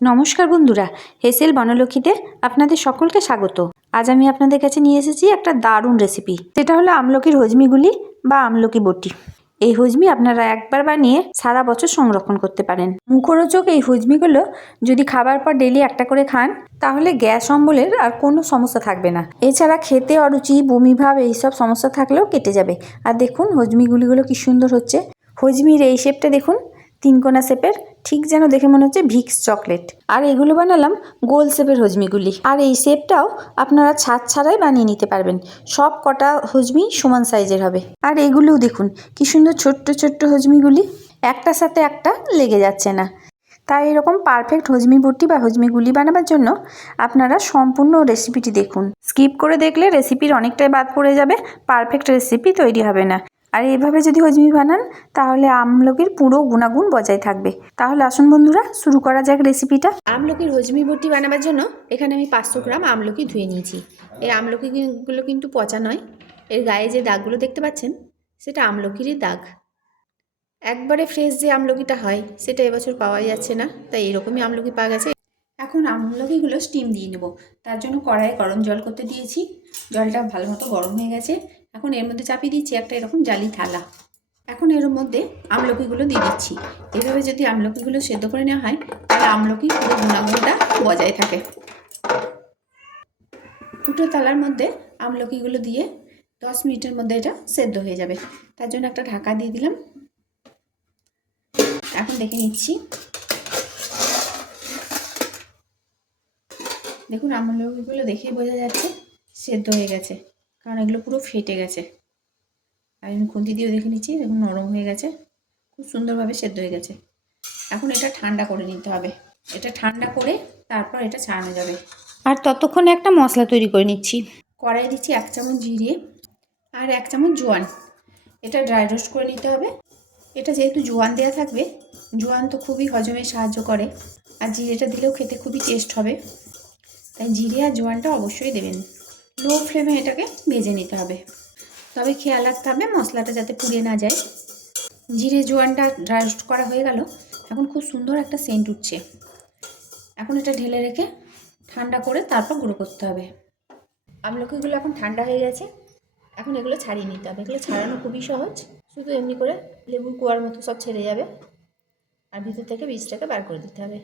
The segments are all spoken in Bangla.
নমস্কার বন্ধুরা হেসেল বনলক্ষ্মীতে আপনাদের সকলকে স্বাগত। আজ আমি আপনাদের কাছে নিয়ে এসেছি একটা দারুণ রেসিপি সেটা হলো আমলকির হজমিগুলি বা আমলকি বটি। এই হজমি আপনারা একবার বানিয়ে সারা বছর সংরক্ষণ করতে পারেন। মুখরোচক এই হজমিগুলো যদি খাবার পর ডেলি একটা করে খান, তাহলে গ্যাস অম্বলের আর কোনো সমস্যা থাকবে না। এছাড়া খেতে অরুচি, বমিভাব এইসব সমস্যা থাকলেও কেটে যাবে। আর দেখুন হজমিগুলিগুলো কি সুন্দর হচ্ছে। হজমির এই শেপটা দেখুন। তিনকোনা শেপের, ঠিক যেন দেখে মনে হচ্ছে ভিক্স চকলেট। আর এগুলো বানালাম গোল শেপের হজমিগুলি। আর এই শেপটাও আপনারা ছাদ ছাড়াই বানিয়ে নিতে পারবেন। সব কটা হজমি সমান সাইজের হবে। আর এগুলোও দেখুন, কি সুন্দর ছোট্ট ছোট্ট হজমিগুলি। একটার সাথে একটা লেগে যাচ্ছে না। তাই এরকম পারফেক্ট হজমি বটি বা হজমি গুলি বানাবার জন্য আপনারা সম্পূর্ণ রেসিপিটি দেখুন। স্কিপ করে দেখলে রেসিপির অনেকটাই বাদ পড়ে যাবে পারফেক্ট রেসিপি তৈরি হবে না। আর এইভাবে যদি হজমি বানান, তাহলে আমলকির পুরো গুণাগুণ বজায় থাকবে। তাহলে আসুন বন্ধুরা, শুরু করা যাক রেসিপিটা আমলকির হজমি বটি বানাবার জন্য এখানে আমি পাঁচশো গ্রাম আমলকি ধুয়ে নিয়েছি। এই আমলকিগুলো কিন্তু পচা নয়। এর গায়ে যে দাগগুলো দেখতে পাচ্ছেন, সেটা আমলকিরই দাগ। একবারে ফ্রেশ যে আমলকিটা হয়, সেটা এবছর পাওয়া যাচ্ছে না, তাই এরকমই আমলকি পাওয়া গেছে। এখন আমলকিগুলো স্টিম দিয়ে নেব। তার জন্য কড়াইয়ে গরম জল করতে দিয়েছি। জলটা ভালো মতো গরম হয়ে গেছে। এখন এর মধ্যে চাপিয়ে দিচ্ছি একটা এরকম জালি থালা। এখন এর মধ্যে আমলকিগুলো দিয়ে দিচ্ছি। এভাবে যদি আমলকিগুলো সেদ্ধ করে নেওয়া হয়, তাহলে আমলকি পুরো গুণাগুণটা বজায় থাকে। ফুটো তালার মধ্যে আমলকিগুলো দিয়ে দশ মিনিটের মধ্যে এটা সেদ্ধ হয়ে যাবে। তার জন্য একটা ঢাকা দিয়ে দিলাম। এখন দেখে নিচ্ছি। দেখুন, আমলকিগুলো দেখেই বোঝা যাচ্ছে সেদ্ধ হয়ে গেছে। কারণ এগুলো পুরো ফেটে গেছে। আর আমি খুন্তি দিয়েও দেখে নিচ্ছি দেখুন নরম হয়ে গেছে। খুব সুন্দরভাবে সেদ্ধ হয়ে গেছে। এখন এটা ঠান্ডা করে নিতে হবে। এটা ঠান্ডা করে তারপর এটা ছাড়ানো যাবে। আর ততক্ষণে একটা মশলা তৈরি করে নিচ্ছি। কড়াই দিচ্ছি এক চামচ জিরে আর এক চামচ জোয়ান। এটা ড্রাই রোস্ট করে নিতে হবে। এটা যেহেতু জোয়ান দেওয়া থাকবে জোয়ান তো খুবই হজমে সাহায্য করে। আর জিরেটা দিলেও খেতে খুবই টেস্ট হবে। তাই জিরে আর জোয়ানটা অবশ্যই দেবেন। লো ফ্লেমে এটাকে ভেজে নিতে হবে। তবে খেয়াল রাখতে হবে মশলাটা যাতে পুড়ে না যায়। জিরে জোয়ানটা রোস্ট করা হয়ে গেল। এখন খুব সুন্দর একটা সেন্ট উঠছে। এখন এটা ঢেলে রেখে ঠান্ডা করে তারপর গুঁড়ো করতে হবে। আমলকিগুলো এখন ঠান্ডা হয়ে গেছে। এখন এগুলো ছাড়িয়ে নিতে হবে। এগুলো ছাড়ানো খুবই সহজ। শুধু এমনি করে লেবুর কুয়ার মতো সব ছেড়ে যাবে। আর ভিতর থেকে বীজটাকে বার করে দিতে হবে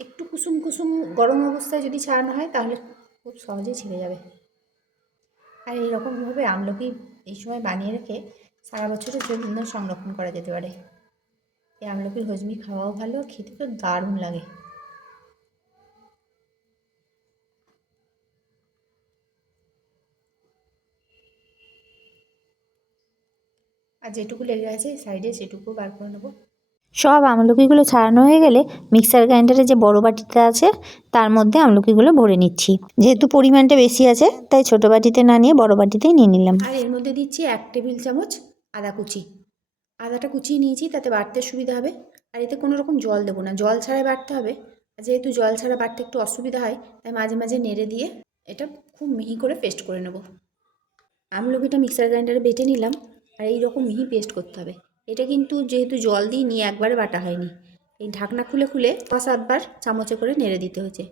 একটু কুসুম কুসুম গরম অবস্থায় যদি ছাড়ানো হয়, তাহলে খুব সহজেই ছিঁড়ে যাবে। আর এইরকমভাবে আমলকি এই সময় বানিয়ে রেখে সারা বছরের জন্য সংরক্ষণ করা যেতে পারে। এই আমলকির হজমি খাওয়াও ভালো, খেতে তো দারুণ লাগে। আর যেটুকু লেগে আছে সাইডে সেটুকু বার করে নেব। সব আমলকিগুলো ছাড়ানো হয়ে গেলে মিক্সার গ্রাইন্ডারে যে বড় বাটিটা আছে, তার মধ্যে আমলকিগুলো ভরে নিচ্ছি। যেহেতু পরিমাণটা বেশি আছে, তাই ছোট বাটিতে না নিয়ে বড় বাটিতেই নিয়ে নিলাম। আর এর মধ্যে দিচ্ছি এক টেবিল চামচ আদা কুচি। আদাটা কুচিয়ে নিয়েছি, তাতে বাটতে সুবিধা হবে। আর এতে কোনো রকম জল দেবো না, জল ছাড়াই বাটতে হবে। যেহেতু জল ছাড়া বাড়তে একটু অসুবিধা হয়, তাই মাঝে মাঝে নেড়ে দিয়ে এটা খুব মিহি করে পেস্ট করে নেব। আমলকিটা মিক্সার গ্রাইন্ডারে বেটে নিলাম, আর এই রকম মিহি পেস্ট করতে হবে। এটা কিন্তু যেহেতু জল দিয়ে নিয়ে একবারে বাটা হয়নি। এই ঢাকনা খুলে খুলে ছ সাতবার চামচে করে নেড়ে দিতে হয়েছে।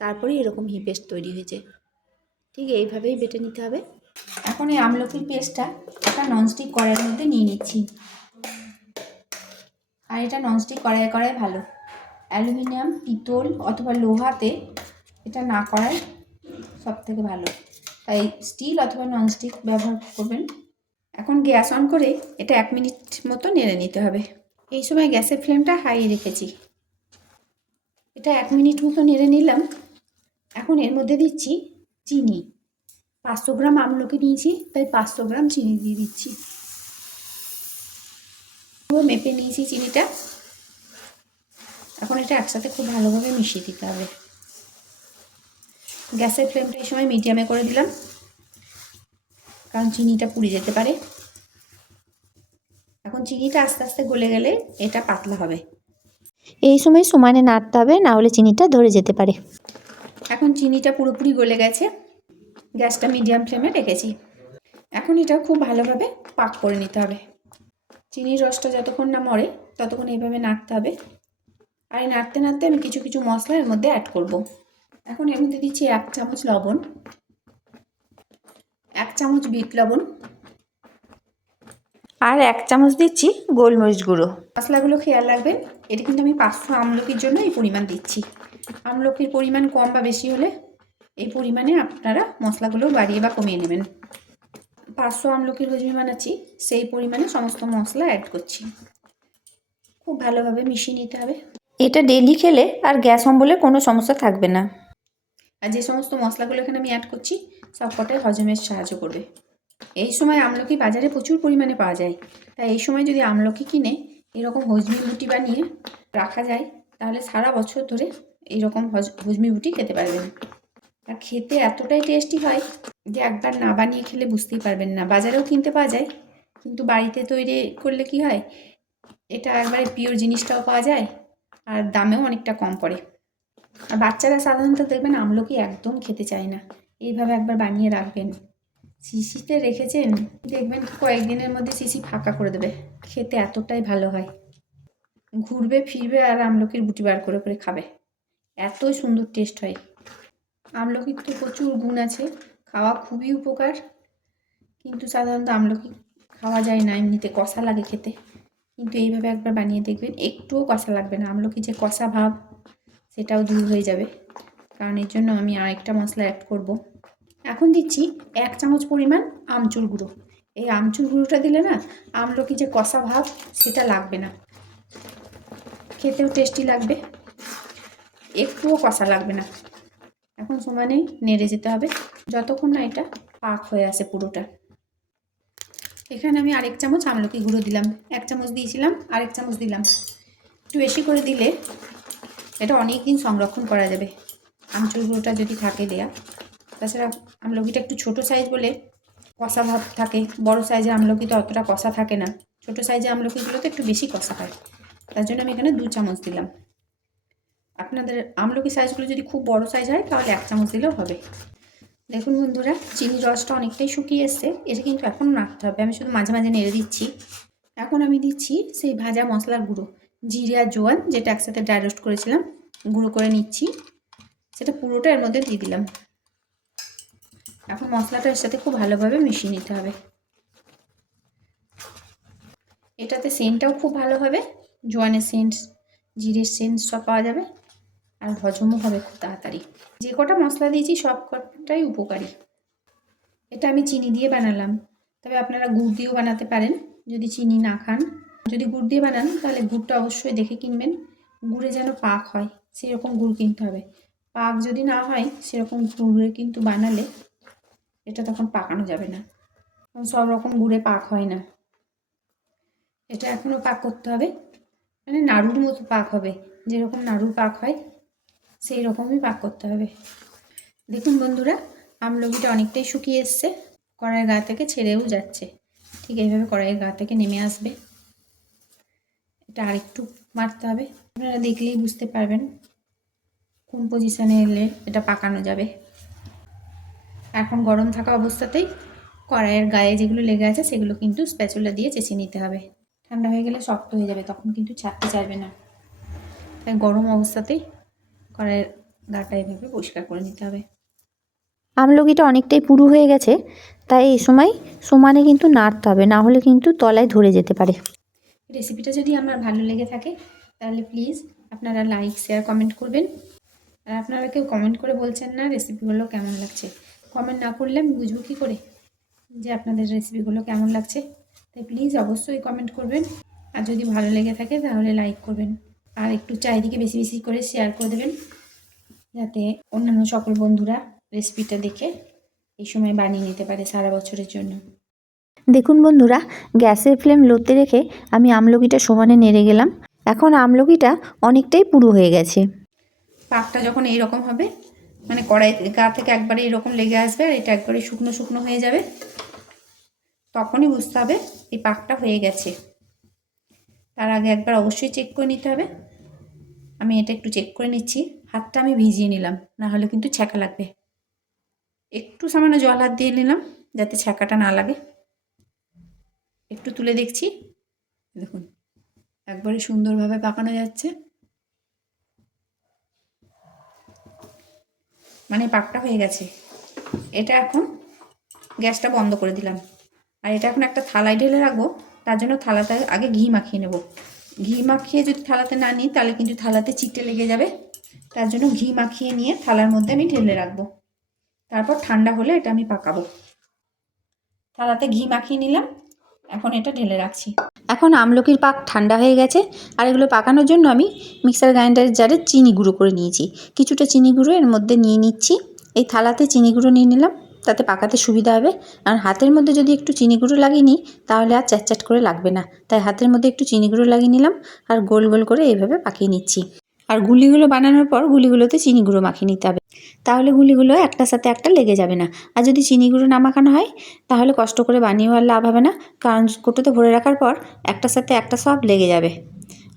তারপরেই এরকম মিহি পেস্ট তৈরি হয়েছে। ঠিক এইভাবেই বেটে নিতে হবে। এখন এই আমলকির পেস্টটা একটা ননস্টিক কড়াইয়ের মধ্যে নিয়ে নিচ্ছি। আর এটা ননস্টিক কড়াই করাই ভালো। অ্যালুমিনিয়াম, পিতল অথবা লোহাতে এটা না করাই সব থেকে ভালো। তাই স্টিল অথবা ননস্টিক ব্যবহার করবেন। এখন গ্যাস অন করে এটা এক মিনিট মতো নেড়ে নিতে হবে। এই সময় গ্যাসের ফ্লেমটা হাই রেখেছি। এটা এক মিনিট মতো নেড়ে নিলাম। এখন এর মধ্যে দিচ্ছি চিনি। পাঁচশো গ্রাম আমলকি নিয়েছি, তাই পাঁচশো গ্রাম চিনি দিয়ে দিচ্ছি। পুরো মেপে নিয়েছি চিনিটা। এখন এটা একসাথে খুব ভালোভাবে মিশিয়ে দিতে হবে। গ্যাসের ফ্লেমটা এই সময় মিডিয়ামে করে দিলাম। কারণ চিনিটা পুড়ে যেতে পারে। এখন চিনিটা আস্তে আস্তে গলে গেলে এটা পাতলা হবে। এই সময় সমানে নাড়তে হবে না হলে চিনিটা ধরে যেতে পারে। এখন চিনিটা পুরোপুরি গলে গেছে। গ্যাসটা মিডিয়াম ফ্লেমে রেখেছি। এখন এটা খুব ভালোভাবে পাক করে নিতে হবে। চিনির রসটা যতক্ষণ না মরে ততক্ষণ এইভাবে নাড়তে হবে। আর এই নাড়তে নাড়তে আমি কিছু কিছু মশলা এর মধ্যে অ্যাড করব। এখন এর মধ্যে দিচ্ছি এক চামচ লবণ। এক চামচ বিট লবণ। আর এক চামচ দিচ্ছি গোলমরিচ গুঁড়ো। মশলাগুলো খেয়াল রাখবেন এটা কিন্তু আমি পাঁচশো আমলকির জন্য এই পরিমাণ দিচ্ছি। আমলকির পরিমাণ কম বা বেশি হলে এই পরিমাণে আপনারা মশলাগুলো বাড়িয়ে বা কমিয়ে নেবেন। পাঁচশো আমলকির হজমি বানাচ্ছি সেই পরিমাণে সমস্ত মশলা অ্যাড করছি। খুব ভালোভাবে মিশিয়ে নিতে হবে। এটা ডেলি খেলে আর গ্যাস অম্বলের কোনো সমস্যা থাকবে না। আর যে সমস্ত মশলাগুলো এখানে আমি অ্যাড করছি সব কটাই হজমের সাহায্য করবে। এই সময় আমলকি বাজারে প্রচুর পরিমাণে পাওয়া যায়। তাই এই সময় যদি আমলকি কিনে এরকম হজমি বুটি বানিয়ে রাখা যায়, তাহলে সারা বছর ধরে এইরকম হজ, হজমি বুটি খেতে পারবেন। আর খেতে এতটাই টেস্টি হয় যে একবার না বানিয়ে খেলে বুঝতেই পারবেন না। বাজারেও কিনতে পাওয়া যায়, কিন্তু বাড়িতে তৈরি করলে কি হয়, এটা একবারে পিওর জিনিসটাও পাওয়া যায় আর দামেও অনেকটা কম পড়ে। আর বাচ্চারা সাধারণত দেখবেন আমলকি একদম খেতে চায় না। এইভাবে একবার বানিয়ে রাখবেন। শিশিতে রেখেছেন, দেখবেন কয়েকদিনের মধ্যে শিশি ফাঁকা করে দেবে। খেতে এতটাই ভালো হয়। ঘুরবে, ফিরবে আর আমলকির গুটি বার করে করে খাবে। এতই সুন্দর টেস্ট হয়। আমলকির তো প্রচুর গুণ আছে, খাওয়া খুবই উপকার। কিন্তু সাধারণত আমলকি খাওয়া যায় না, এমনিতে কষা লাগে খেতে। কিন্তু এইভাবে একবার বানিয়ে দেখবেন, একটুও কষা লাগবে না। আমলকি যে কষা ভাব, সেটাও দূর হয়ে যাবে। কারণ এর জন্য আমি আরেকটা মশলা অ্যাড করব। এখন দিচ্ছি এক চামচ পরিমাণ আমচুর গুঁড়ো। এই আমচুর গুঁড়োটা দিলে না আমলকি যে কষা ভাব সেটা লাগবে না। খেতেও টেস্টি লাগবে, একটুও কষা লাগবে না। এখন সমানে নেড়ে যেতে হবে, যতক্ষণ না এটা পাক হয়ে আসে পুরোটা। এখানে আমি আরেক চামচ আমলকি গুঁড়ো দিলাম, এক চামচ দিয়েছিলাম, আরেক চামচ দিলাম। একটু বেশি করে দিলে এটা অনেক দিন সংরক্ষণ করা যাবে। আমচুর গুঁড়োটা যদি থাকে দেয়া। তাছাড়া আমলকিটা একটু ছোট সাইজ বলে কষা ভাব থাকে। বড় সাইজে আমলকি তো অতটা কষা থাকে না। ছোট সাইজে আমলকিগুলোতে একটু বেশি কষা হয়। তার জন্য আমি এখানে দু চামচ দিলাম। আপনাদের আমলকি সাইজগুলো যদি খুব বড় সাইজ হয়, তাহলে এক চামচ দিলেও হবে। দেখুন বন্ধুরা চিনির রসটা অনেকটাই শুকিয়ে এসছে। এটা কিন্তু এখন নাড়তে হবে। আমি শুধু মাঝে মাঝে নেড়ে দিচ্ছি। এখন আমি দিচ্ছি সেই ভাজা মশলার গুঁড়ো। জিরে আর জোয়ান, যেটা একসাথে ড্রাই রোস্ট করেছিলাম, গুঁড়ো করে নিচ্ছি। সেটা পুরোটা এর মধ্যে দিয়ে দিলাম। এখন মশলাটা এর সাথে খুব ভালোভাবে মিশিয়ে নিতে হবে। এটাতে সেন্টটাও খুব ভালো হবে, জোয়ানের সেন্ট, জিরের সেন্ট সব পাওয়া যাবে, আর হজমও হবে খুব তাড়াতাড়ি। যে কটা মশলা দিয়েছি সব কটাই উপকারী। এটা আমি চিনি দিয়ে বানালাম, তবে আপনারা গুড় দিয়েও বানাতে পারেন, যদি চিনি না খান। যদি গুড় দিয়ে বানান, তাহলে গুড়টা অবশ্যই দেখে কিনবেন, গুড়ে যেন পাক হয়, সেরকম গুড় কিনতে হবে। পাক যদি না হয়, সেরকম গুড়ে কিন্তু বানালে এটা তখন পাকানো যাবে না। সব রকম গুড়ে পাক হয় না। এটা এখনও পাক করতে হবে। মানে নাড়ুর মতো পাক হবে। যেরকম নাড়ুর পাক হয়, সেই রকমই পাক করতে হবে। দেখুন বন্ধুরা, আমলকিটা অনেকটাই শুকিয়ে এসছে। কড়াইয়ের গা থেকে ছেড়েও যাচ্ছে। ঠিক এইভাবে কড়াইয়ের গা থেকে নেমে আসবে। এটা আরেকটু মারতে হবে। আপনারা দেখলেই বুঝতে পারবেন কোন পজিশানে এলে এটা পাকানো যাবে। এখন গরম থাকা অবস্থাতেই কড়াইয়ের গায়ে যেগুলো লেগে আছে সেগুলো কিন্তু স্প্যাচুলা দিয়ে চেঁচে নিতে হবে। ঠান্ডা হয়ে গেলে শক্ত হয়ে যাবে তখন কিন্তু ছাড়তে চাইবে না। তাই গরম অবস্থাতেই কড়াইয়ের গাটা এভাবে পরিষ্কার করে নিতে হবে। আমলকিটা অনেকটাই পুরু হয়ে গেছে তাই এই সময় সমানে কিন্তু নাড়তে হবে না হলে কিন্তু তলায় ধরে যেতে পারে। রেসিপিটা যদি আমার ভালো লেগে থাকে তাহলে প্লিজ আপনারা লাইক শেয়ার কমেন্ট করবেন। আর আপনারা কেউ কমেন্ট করে বলছেন না রেসিপিগুলো কেমন লাগছে কমেন্ট না করলে আমি বুঝব কী করে যে আপনাদের রেসিপিগুলো কেমন লাগছে। তাই প্লিজ অবশ্যই কমেন্ট করবেন। আর যদি ভালো লেগে থাকে তাহলে লাইক করবেন। আর একটু চারিদিকে বেশি বেশি করে শেয়ার করে দেবেন। যাতে অন্যান্য সকল বন্ধুরা রেসিপিটা দেখে এই সময় বানিয়ে নিতে পারে সারা বছরের জন্য। দেখুন বন্ধুরা গ্যাসের ফ্লেম লোতে রেখে আমি আমলকিটা সমানে নেড়ে গেলাম। এখন আমলকিটা অনেকটাই পুরু হয়ে গেছে। পাকটা যখন এইরকম হবে মানে কড়াই গা থেকে একবারে এরকম লেগে আসবে আর এটা একবারে শুকনো শুকনো হয়ে যাবে। তখনই বুঝতে হবে এই পাকটা হয়ে গেছে। তার আগে একবার অবশ্যই চেক করে নিতে হবে। আমি এটা একটু চেক করে নিচ্ছি। হাতটা আমি ভিজিয়ে নিলাম, না হলে কিন্তু ছ্যাঁকা লাগবে। একটু সামান্য জল হাত দিয়ে নিলাম, যাতে ছ্যাঁকাটা না লাগে। একটু তুলে দেখছি। দেখুন, একবারে সুন্দরভাবে পাকানো যাচ্ছে। মানে পাকটা হয়ে গেছে। এটা এখন গ্যাসটা বন্ধ করে দিলাম। আর এটা এখন একটা থালায় ঢেলে রাখব। তার জন্য থালাতে আগে ঘি মাখিয়ে নেব। ঘি মাখিয়ে যদি থালাতে না নিই, তাহলে কিন্তু থালাতে চিটে লেগে যাবে। তার জন্য ঘি মাখিয়ে নিয়ে থালার মধ্যে আমি ঢেলে রাখব। তারপর ঠান্ডা হলে এটা আমি পাকাবো। থালাতে ঘি মাখিয়ে নিলাম। এখন এটা ঢেলে রাখছি। এখন আমলকির পাক ঠান্ডা হয়ে গেছে, আর এগুলো পাকানোর জন্য আমি মিক্সার গ্রাইন্ডারের জারে চিনি গুঁড়ো করে নিয়েছি। কিছুটা চিনি গুঁড়ো এর মধ্যে নিয়ে নিচ্ছি। এই থালাতে চিনি গুঁড়ো নিয়ে নিলাম, তাতে পাকাতে সুবিধা হবে। আর হাতের মধ্যে যদি একটু চিনি গুঁড়ো লাগিয়ে নিই, তাহলে আর চ্যাটচ্যাট করে লাগবে না। তাই হাতের মধ্যে একটু চিনি গুঁড়ো লাগিয়ে নিলাম, আর গোল গোল করে এইভাবে পাকিয়ে নিচ্ছি। আর গুলিগুলো বানানোর পর গুলিগুলোতে চিনি গুঁড়ো মাখিয়ে নিতে হবে। তাহলে গুলিগুলো একটার সাথে একটা লেগে যাবে না। আর যদি চিনি গুঁড়ো না মাখানো হয়, তাহলে কষ্ট করে বানিয়েও আর লাভ হবে না। কারণ কোটোতে ভরে রাখার পর একটার সাথে একটা সব লেগে যাবে।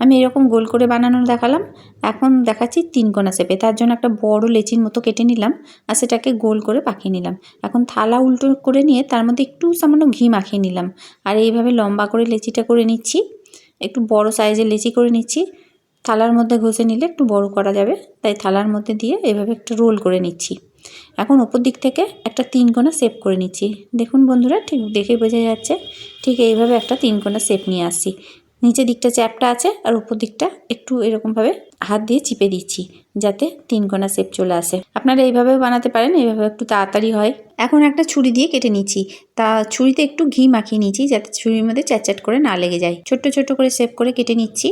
আমি এরকম গোল করে বানানো দেখালাম। এখন দেখাচ্ছি তিন কোনা শেপে। তার জন্য একটা বড় লেচির মতো কেটে নিলাম আর সেটাকে গোল করে পাকিয়ে নিলাম। এখন থালা উল্টো করে নিয়ে তার মধ্যে একটু সামান্য ঘি মাখিয়ে নিলাম। আর এইভাবে লম্বা করে লেচিটা করে নিচ্ছি। একটু বড় সাইজের লেচি করে নিচ্ছি। থালার মধ্যে ঘষে নিলে একটু বড় করা যাবে। তাই থালার মধ্যে দিয়ে এভাবে একটা রোল করে নিচ্ছি। এখন ওপর দিক থেকে একটা তিন কোনা শেপ করে নিচ্ছি। দেখুন বন্ধুরা, ঠিক দেখে বোঝা যাচ্ছে, ঠিক এইভাবে একটা তিন কোনা শেপ নিয়ে আসছি। নিচের দিকটা চ্যাপটা আছে আর উপর দিকটা একটু এরকমভাবে হাত দিয়ে চিপে দিচ্ছি, যাতে তিন কোনা শেপ চলে আসে। আপনারা এইভাবেও বানাতে পারেন এইভাবে একটু তাড়াতাড়ি হয়। এখন একটা ছুরি দিয়ে কেটে নিচ্ছি। তা ছুরিতে একটু ঘি মাখিয়ে নিচ্ছি, যাতে ছুরির মধ্যে চ্যাটচ্যাট করে না লেগে যায়। ছোট্ট ছোট্ট করে শেপ করে কেটে নিচ্ছি।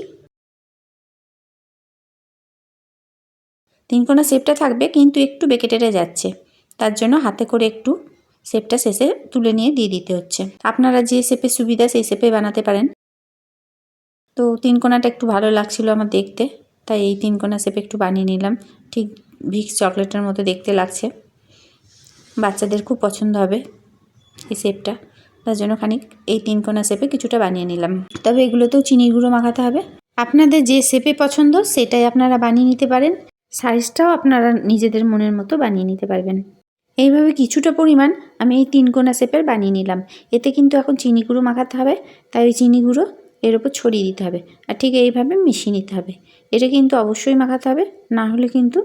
তিন কোনা শেপটা থাকবে, কিন্তু একটু বেঁকে যাচ্ছে। তার জন্য হাতে করে একটু শেপটা শেষে তুলে নিয়ে দিয়ে দিতে হচ্ছে। আপনারা যে শেপে সুবিধা, সেই শেপে বানাতে পারেন। তো তিনকোনাটা একটু ভালো লাগছিল আমার দেখতে, তাই এই তিনকোনা শেপে একটু বানিয়ে নিলাম। ঠিক ভিক্স চকলেটের মতো দেখতে লাগছে। বাচ্চাদের খুব পছন্দ হবে এই শেপটা। তার জন্য খানিক এই তিন কোনা শেপে কিছুটা বানিয়ে নিলাম। তবে এগুলোতেও চিনি গুঁড়ো মাখাতে হবে। আপনাদের যে শেপে পছন্দ, সেটাই আপনারা বানিয়ে নিতে পারেন। সাইজটাও আপনারা নিজেদের মনের মতো বানিয়ে নিতে পারবেন। এইভাবে কিছুটা পরিমাণ আমি এই তিন কোনা শেপের বানিয়ে নিলাম। এতে কিন্তু এখন চিনি গুঁড়ো মাখাতে হবে, তাই ওই চিনি গুঁড়ো এর উপর ছড়িয়ে দিতে হবে। আর ঠিক এইভাবে মিশিয়ে নিতে হবে। এটা কিন্তু অবশ্যই মাখাতে হবে, না হলে কিন্তু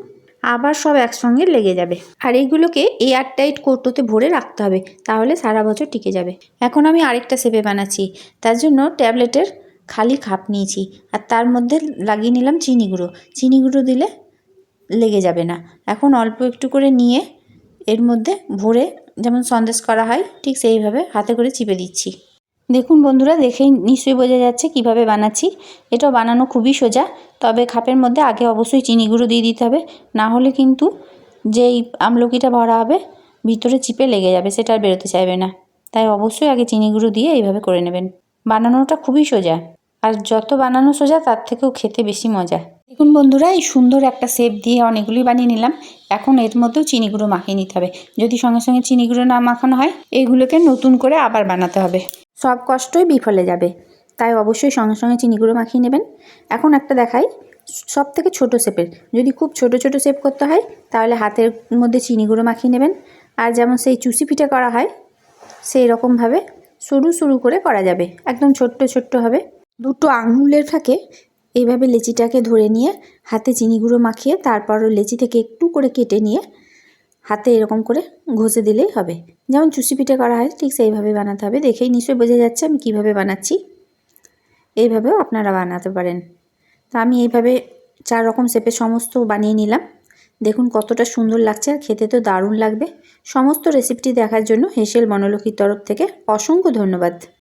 আবার সব একসঙ্গে লেগে যাবে। আর এইগুলোকে এয়ার টাইট কৌটোতে ভরে রাখতে হবে, তাহলে সারা বছর টিকে যাবে। এখন আমি আরেকটা শেপে বানাচ্ছি। তার জন্য ট্যাবলেটের খালি খাপ নিয়েছি। আর তার মধ্যে লাগিয়ে নিলাম চিনি গুঁড়ো। চিনি গুঁড়ো দিলে লেগে যাবে না। এখন অল্প একটু করে নিয়ে এর মধ্যে ভরে যেমন সন্দেশ করা হয়, ঠিক সেইভাবে হাতে করে চিপে দিচ্ছি। দেখুন বন্ধুরা, দেখেই নিশ্চয়ই বোঝা যাচ্ছে কীভাবে বানাচ্ছি। এটা বানানো খুবই সোজা, তবে খাপের মধ্যে আগে অবশ্যই চিনি গুঁড়ো দিয়ে দিতে হবে। না হলে কিন্তু যেই আমলকিটা ভরা হবে, ভিতরে চিপে লেগে যাবে, সেটা আর বেরোতে চাইবে না। তাই অবশ্যই আগে চিনি গুঁড়ো দিয়ে এইভাবে করে নেবেন। বানানোটা খুবই সোজা। আর যত বানানো সোজা, তার থেকেও খেতে বেশি মজা। দেখুন বন্ধুরা, এই সুন্দর একটা শেপ দিয়ে অনেকগুলি বানিয়ে নিলাম। এখন এর মধ্যেও চিনি গুঁড়ো মাখিয়ে নিতে হবে। যদি সঙ্গে সঙ্গে চিনি গুঁড়ো না মাখানো হয় এইগুলোকে নতুন করে আবার বানাতে হবে। সব কষ্টই বিফলে যাবে। তাই অবশ্যই সঙ্গে সঙ্গে চিনি গুঁড়ো মাখিয়ে নেবেন। এখন একটা দেখাই সব থেকে ছোটো শেপের। যদি খুব ছোট ছোট শেপ করতে হয়, তাহলে হাতের মধ্যে চিনি গুঁড়ো মাখিয়ে নেবেন। আর যেমন সেই চুষি পিঠে করা হয় সেই রকমভাবে সরু সরু করে করা যাবে। একদম ছোট্ট ছোট্ট হবে। দুটো আঙুলের ফাঁকে এইভাবে লেচিটাকে ধরে নিয়ে হাতে চিনি গুঁড়ো মাখিয়ে তারপর লেচি থেকে একটু করে কেটে নিয়ে হাতে এরকম করে ঘষে দিলেই হবে। যেমন চুষি পিঠে করা হয়, ঠিক সেইভাবে বানাতে হবে। দেখেই নিশ্চয়ই বোঝা যাচ্ছে আমি কীভাবে বানাচ্ছি। এইভাবেও আপনারা বানাতে পারেন। তো আমি এইভাবে চার রকম শেপের সমস্ত বানিয়ে নিলাম। দেখুন কতটা সুন্দর লাগছে আর খেতে তো দারুণ লাগবে। সমস্ত রেসিপিটি দেখার জন্য হেসেল বনলক্ষীর তরফ থেকে অসংখ্য ধন্যবাদ।